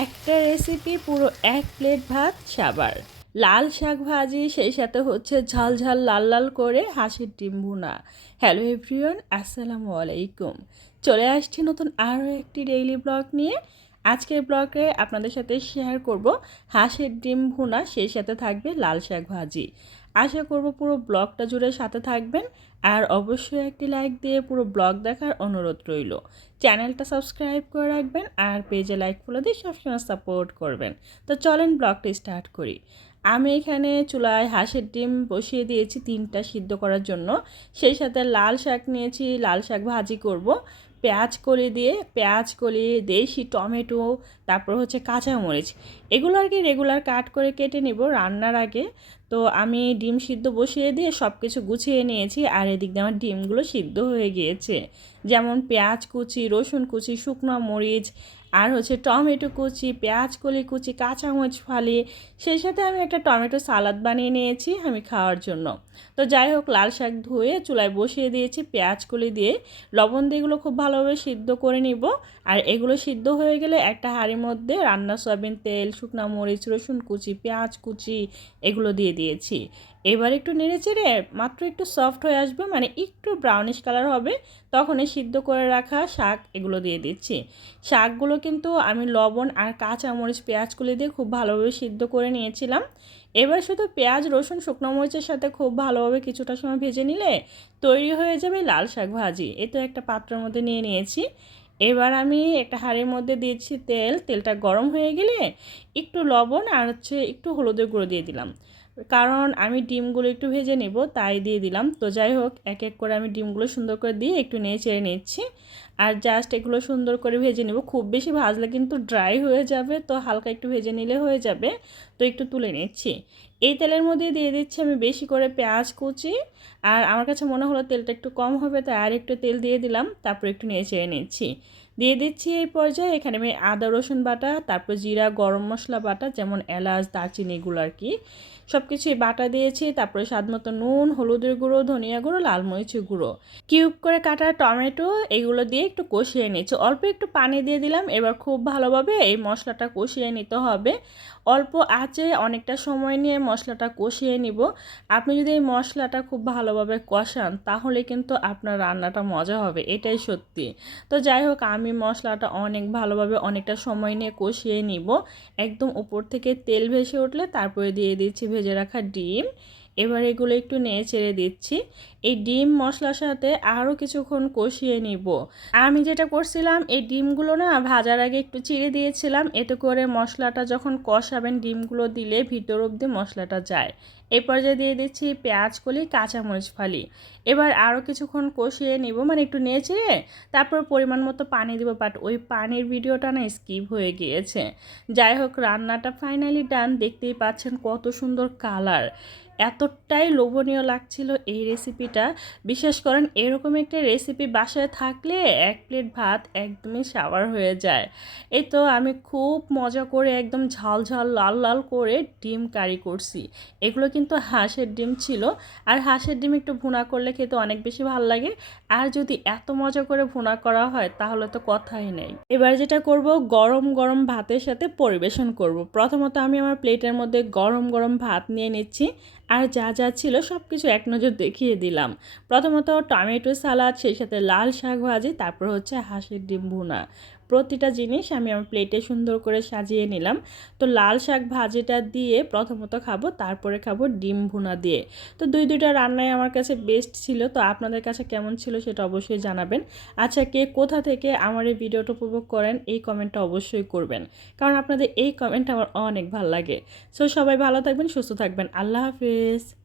একটা রেসিপি পুরো এক প্লেট ভাত, সাবার। লাল শাক ভাজি, সেই সাথে হচ্ছে ঝাল ঝাল, লাল লাল করে হাঁসের ডিম ভুনা। হ্যালো এভরিওয়ান আসসালামু আলাইকুম। চলে আসছি নতুন আরও একটি ডেইলি ব্লগ নিয়ে। আজকের ব্লগে আপনাদের সাথে শেয়ার করব হাঁসের ডিম ভুনা, সেই সাথে থাকবে লাল শাক ভাজি। আশা করব পুরো ব্লগটা জুড়ে সাথে থাকবেন আর অবশ্যই একটি লাইক দিয়ে পুরো ব্লগ দেখার অনুরোধ রইল। চ্যানেলটা সাবস্ক্রাইব করে রাখবেন আর পেজে লাইক ফলো দিয়ে সবসময় সাপোর্ট করবেন। তো চলেন ব্লগটা স্টার্ট করি। আমি এখানে চুলায় হাঁসের ডিম বসিয়ে দিয়েছি তিনটা সিদ্ধ করার জন্য। সেই সাথে লাল শাক নিয়েছি, লাল শাক ভাজি করব। পেঁয়াজ কলি দিয়ে, পেঁয়াজ কলি, দেশি টমেটো, তারপর হচ্ছে কাঁচামরিচ এগুলো আর কি রেগুলার কাট করে কেটে নিব রান্নার আগে। তো আমি ডিম সিদ্ধ বসিয়ে দিয়ে সব কিছু গুছিয়ে নিয়েছি আর এদিক দিয়ে আমার ডিমগুলো সিদ্ধ হয়ে গিয়েছে। যেমন পেঁয়াজ কুচি, রসুন কুচি, শুকনো মরিচ আর হচ্ছে টমেটো কুচি, পেঁয়াজ কলি কুচি কাঁচামরিচ ফালি। সেই সাথে আমি একটা টমেটো সালাদ বানিয়ে নিয়েছি আমি খাওয়ার জন্য। তো যাই হোক, লাল শাক ধুয়ে চুলায় বসিয়ে দিয়েছি পেঁয়াজ কলি দিয়ে। লবণ দিয়ে এগুলো খুব ভালোভাবে সিদ্ধ করে নিব। আর এগুলো সিদ্ধ হয়ে গেলে একটা হাঁড়ির মধ্যে রান্না সয়াবিন তেল, শুকনো মরিচ, রসুন কুচি, পেঁয়াজ কুচি এগুলো দিয়ে দিয়েছি। এবার একটু নেড়ে চেড়ে মাত্র একটু সফট হয়ে আসবে মানে একটু ব্রাউনিশ কালার হবে, তখনই সিদ্ধ করে রাখা শাক এগুলো দিয়ে দিচ্ছি। শাকগুলো কিন্তু আমি লবণ আর কাঁচা মরিচ পেঁয়াজগুলি দিয়ে খুব ভালোভাবে সিদ্ধ করে নিয়েছিলাম। এবার শুধু পেঁয়াজ, রসুন, শুকনো মরিচের সাথে খুব ভালোভাবে কিছুটা সময় ভেজে নিলে তৈরি হয়ে যাবে লাল শাক ভাজি। এ তো একটা পাত্রের মধ্যে নিয়ে নিয়েছি। এবার আমি একটা হাঁড়ির মধ্যে দিয়েছি তেল, তেলটা গরম হয়ে গেলে একটু লবণ আর হচ্ছে একটু হলুদের গুঁড়ো দিয়ে দিলাম। কারণ আমি ডিমগুলো একটু ভেজে নেব, তাই দিয়ে দিলাম। তো যাই হোক, এক এক করে আমি ডিমগুলো সুন্দর করে দিয়ে একটু নেড়ে চেড়ে নিচ্ছি। আর জাস্ট এগুলো সুন্দর করে ভেজে নেব। খুব বেশি ভাজলে কিন্তু ড্রাই হয়ে যাবে, তো হালকা একটু ভেজে নিলে হয়ে যাবে। তো একটু তুলে নিচ্ছি। এই তেলের মধ্যে দিয়ে দিচ্ছি আমি বেশি করে পেঁয়াজ কুচি। আর আমার কাছে মনে হলো তেলটা একটু কম হবে, তাই আর একটু তেল দিয়ে দিলাম, তারপর একটু নেড়ে চেড়ে নিচ্ছি। দিয়ে দিচ্ছি এই পর্যায়ে এখানে আমি আদা, রসুন বাটা, তারপর জিরা, গরম মশলা বাটা, যেমন এলাচ, দারচিনি, এগুলো আর কি। সব কিছুই বাটা দিয়েছি, তারপরে স্বাদ মতো নুন, হলুদের গুঁড়ো, ধনিয়া গুঁড়ো, লাল মরিচের গুঁড়ো। কিউব করে কাটা টমেটো, এগুলো দিয়ে একটু কষিয়ে নিচ্ছি। অল্প একটু পানি দিয়ে দিলাম, এবার খুব ভালোভাবে এই মশলাটা কষিয়ে নিতে হবে। অল্প আঁচে অনেকটা সময় নিয়ে মশলাটা কষিয়ে নিব। আপনি যদি এই মশলাটা খুব ভালোভাবে কষান, তাহলে কিন্তু আপনার রান্নাটা মজা হবে, এটাই সত্যি। তো যাই হোক, আমি মশলাটা অনেক ভালোভাবে অনেকটা সময় নিয়ে কষিয়ে নিব। একদম উপর থেকে তেল ভেসে উঠলে তারপরে দিয়ে দিচ্ছি ভেজে রাখা ডিম। এবার এগুলো একটু নেড়ে ছেড়ে দিচ্ছি। এই ডিম মশলার সাথে আরও কিছুক্ষণ কষিয়ে নিব। আমি যেটা করছিলাম, এই ডিমগুলো না ভাজার আগে একটু চিড়ে দিয়েছিলাম। এতে করে মশলাটা যখন কষাবেন, ডিমগুলো দিলে ভিতর অবধি মশলাটা যায়। এই পর্যায়ে দিয়ে দিচ্ছি পেঁয়াজ কলি, কাঁচামরিচ ফালি। এবার আরও কিছুক্ষণ কষিয়ে নিব মানে একটু নিয়ে নেচে তারপর পরিমাণ মতো পানি দিব বাট ওই পানির ভিডিওটা না স্কিপ হয়ে গিয়েছে। যাই হোক, রান্নাটা ফাইনালি ডান। দেখতেই পাচ্ছেন কত সুন্দর কালার। এতটাই লোভনীয় লাগছিল এই রেসিপিটা বিশেষ করেন, এরকম একটা রেসিপি বাসায় থাকলে এক প্লেট ভাত একদমই সাবার হয়ে যায়। এই তো আমি খুব মজা করে একদম ঝাল ঝাল, লাল লাল করে ডিম কারি করছি। এগুলো কিন্তু হাঁসের ডিম ছিল। আর হাঁসের ডিম একটু ভুনা করলে খেতে অনেক বেশি ভালো লাগে। আর যদি এত মজা করে ভুনা করা হয়, তাহলে তো কথাই নেই। এবার যেটা করব, গরম গরম ভাতের সাথে পরিবেশন করব। প্রথমত আমি আমার প্লেটের মধ্যে গরম গরম ভাত নিয়ে নিচ্ছি। আর যা যা ছিল সব কিছু এক নজর দেখিয়ে দিলাম। প্রথমত টমেটো সালাদ, সেই সাথে লাল শাক ভাজি, তারপর হচ্ছে হাঁসের ডিম ভুনা। প্রতিটা জিনিস আমি আমার প্লেটে সুন্দর করে সাজিয়ে নিলাম। তো লাল শাক ভাজিটা দিয়ে প্রথমত খাব, তারপরে খাব ডিম ভুনা দিয়ে। তো দুই দুইটা রান্নাই আমার কাছে বেস্ট ছিল, তো আপনাদের কাছে কেমন ছিল সেটা অবশ্যই জানাবেন। আচ্ছা কে কোথা থেকে আমার এই ভিডিওটা উপভোগ করেন, এই কমেন্টটা অবশ্যই করবেন। কারণ আপনাদের এই কমেন্ট আমার অনেক ভালো লাগে। সো সবাই ভালো থাকবেন, সুস্থ থাকবেন। আল্লাহ হাফিজ।